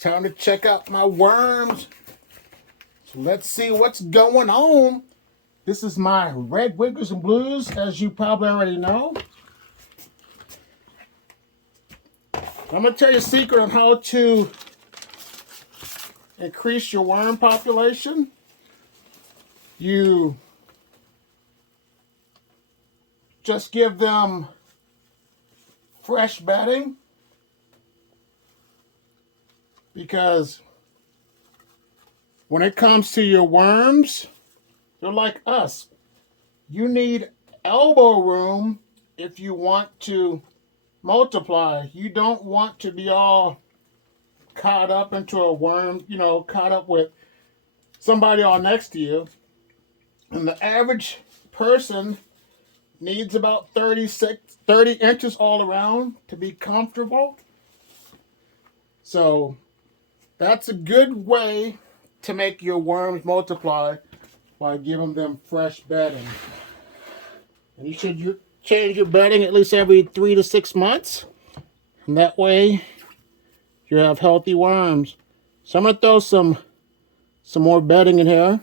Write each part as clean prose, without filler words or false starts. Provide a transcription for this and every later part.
time to check out my worms. So let's see what's going on. This is my red wigglers and blues, as you probably already know. I'm going to tell you a secret on how to increase your worm population. You just give them fresh bedding, because when it comes to your worms, they're like us. You need elbow room if you want to multiply. You don't want to be all caught up into a worm, caught up with somebody all next to you. And the average person needs about 30 inches all around to be comfortable. So that's a good way to make your worms multiply, by giving them fresh bedding. And you should change your bedding at least every 3 to 6 months. And that way you have healthy worms. So I'm going to throw some more bedding in here.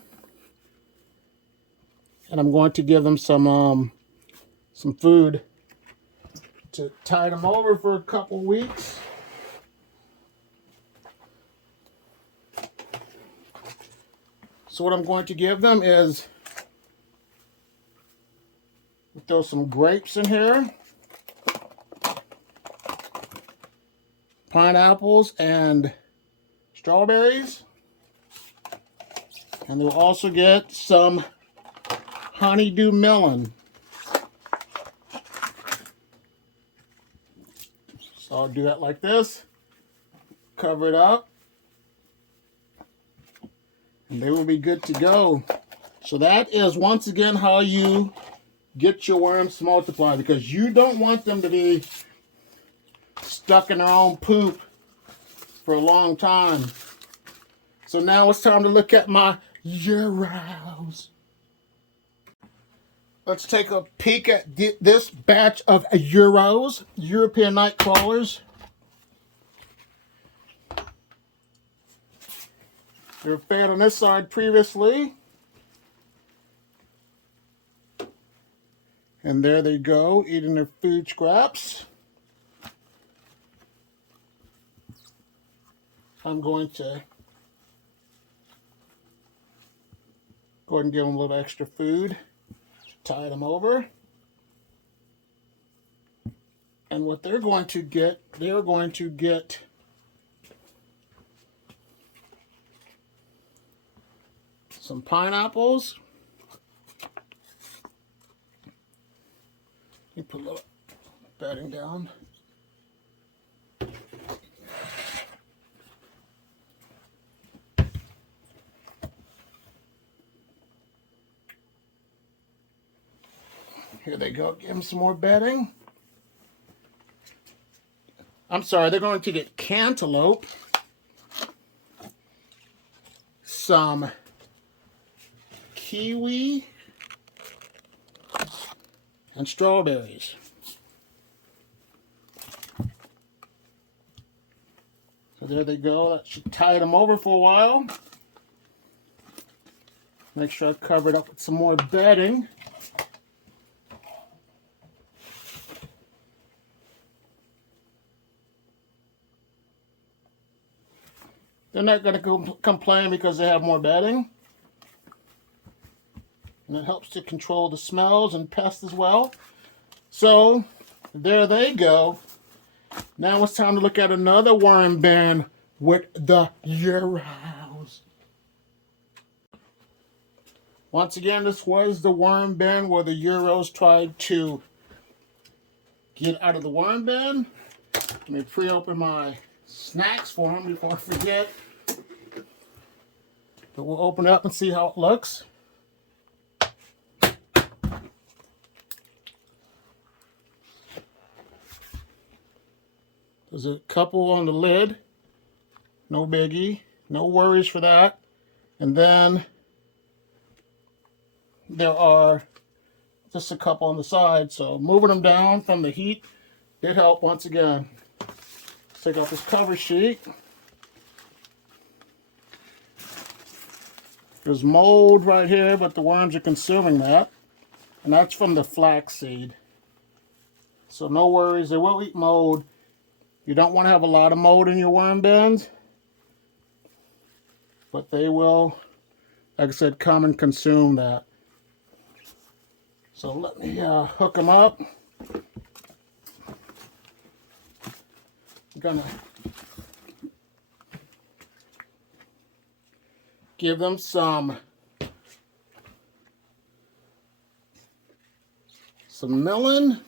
And I'm going to give them some food to tide them over for a couple weeks. So what I'm going to give them is throw some grapes in here, pineapples, and strawberries. And they'll also get some honeydew melon. So I'll do that like this, cover it up, and they will be good to go. So that is once again how you get your worms to multiply, because you don't want them to be stuck in their own poop for a long time. So now it's time to look at my Euros. Let's take a peek at this batch of Euros, European night crawlers. They were fed on this side previously. And there they go, eating their food scraps. I'm going to go ahead and give them a little extra food. Tie them over. And what they're going to get some pineapples. You put a little bedding down. Here they go. Give them some more bedding. I'm sorry, they're going to get cantaloupe, some kiwi, and strawberries. So there they go. That should tide them over for a while. Make sure I cover it up with some more bedding. They're not going to complain because they have more bedding. And it helps to control the smells and pests as well. So, there they go. Now it's time to look at another worm bin with the Euros. Once again, this was the worm bin where the Euros tried to get out of the worm bin. Let me pre-open my snacks for them before I forget. But we'll open it up and see how it looks. There's a couple on the lid. No biggie. No worries for that. And then there are just a couple on the side. So moving them down from the heat did help once again. Let's take off this cover sheet. There's mold right here, but the worms are consuming that. And that's from the flaxseed. So no worries, they will eat mold. You don't want to have a lot of mold in your worm bins. But they will, like I said, come and consume that. So let me hook them up. I'm gonna give them some melon.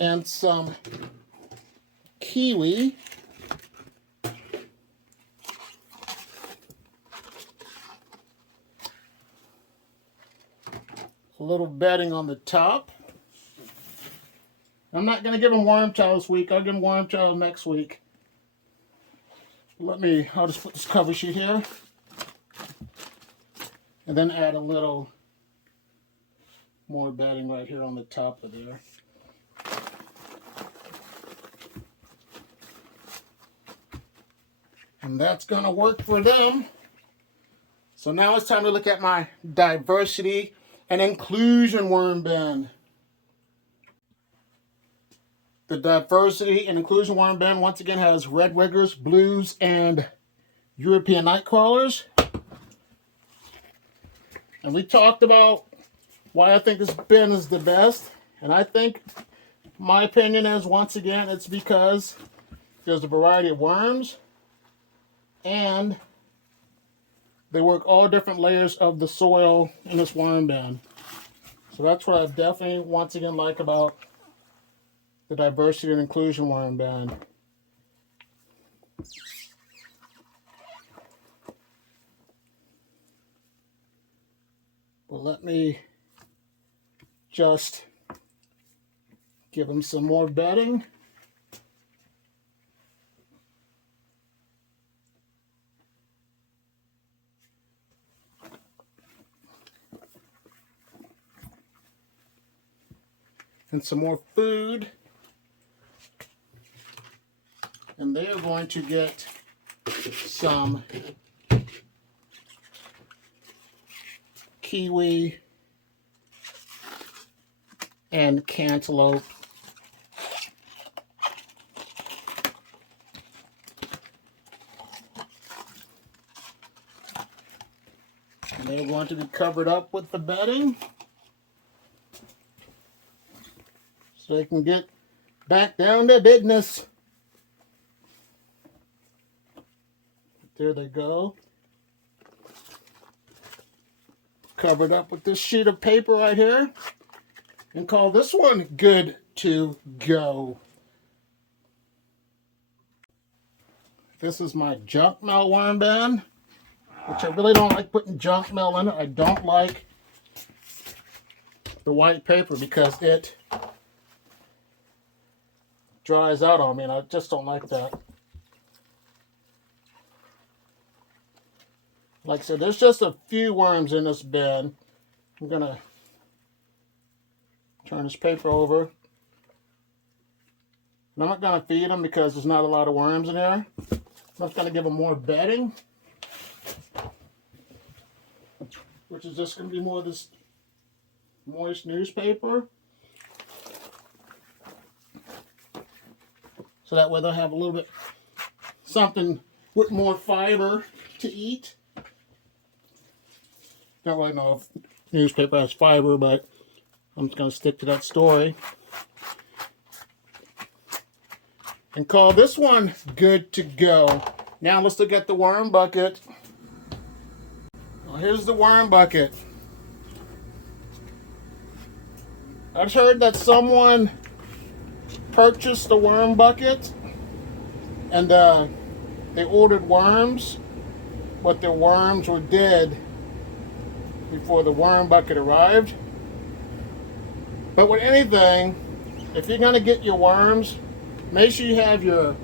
And some kiwi. A little bedding on the top. I'm not going to give them worm chow this week. I'll give them worm chow next week. I'll just put this cover sheet here. And then add a little more bedding right here on the top of there. And that's going to work for them. So now it's time to look at my diversity and inclusion worm bin. The diversity and inclusion worm bin once again has red wiggers, blues, and European night crawlers. And we talked about why I think this bin is the best. And I think my opinion is, once again, it's because there's a variety of worms. And they work all different layers of the soil in this worm bin. So that's what I definitely, once again, like about the diversity and inclusion worm bin. Well, let me just give them some more bedding. And some more food. And they are going to get some kiwi and cantaloupe. And they're going to be covered up with the bedding, so they can get back down to business. There they go. Covered up with this sheet of paper right here. And call this one good to go. This is my junk mail worm bin, which I really don't like putting junk mail in it. I don't like the white paper because it dries out on me, and I just don't like that. Like I said, there's just a few worms in this bin. I'm going to turn this paper over. And I'm not going to feed them because there's not a lot of worms in there. I'm just going to give them more bedding, which is just going to be more of this moist newspaper. So that way they'll have a little bit something with more fiber to eat. Don't really know if newspaper has fiber, but I'm just going to stick to that story. And call this one good to go. Now let's look at the worm bucket. Well, here's the worm bucket. I've heard that someone purchased the worm bucket and they ordered worms, but their worms were dead before the worm bucket arrived. But with anything, if you're going to get your worms, make sure you have your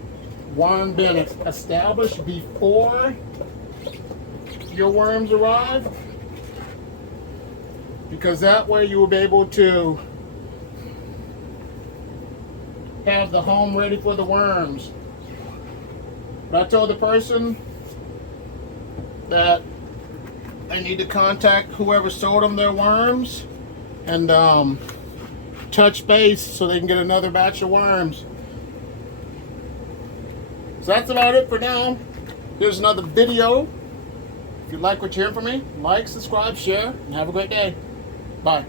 worm bin established before your worms arrive, because that way you will be able to have the home ready for the worms. But I told the person that I need to contact whoever sold them their worms and touch base so they can get another batch of worms. So that's about it for now. Here's another video. If you like what you hear from me, like, subscribe, share, and have a great day. Bye.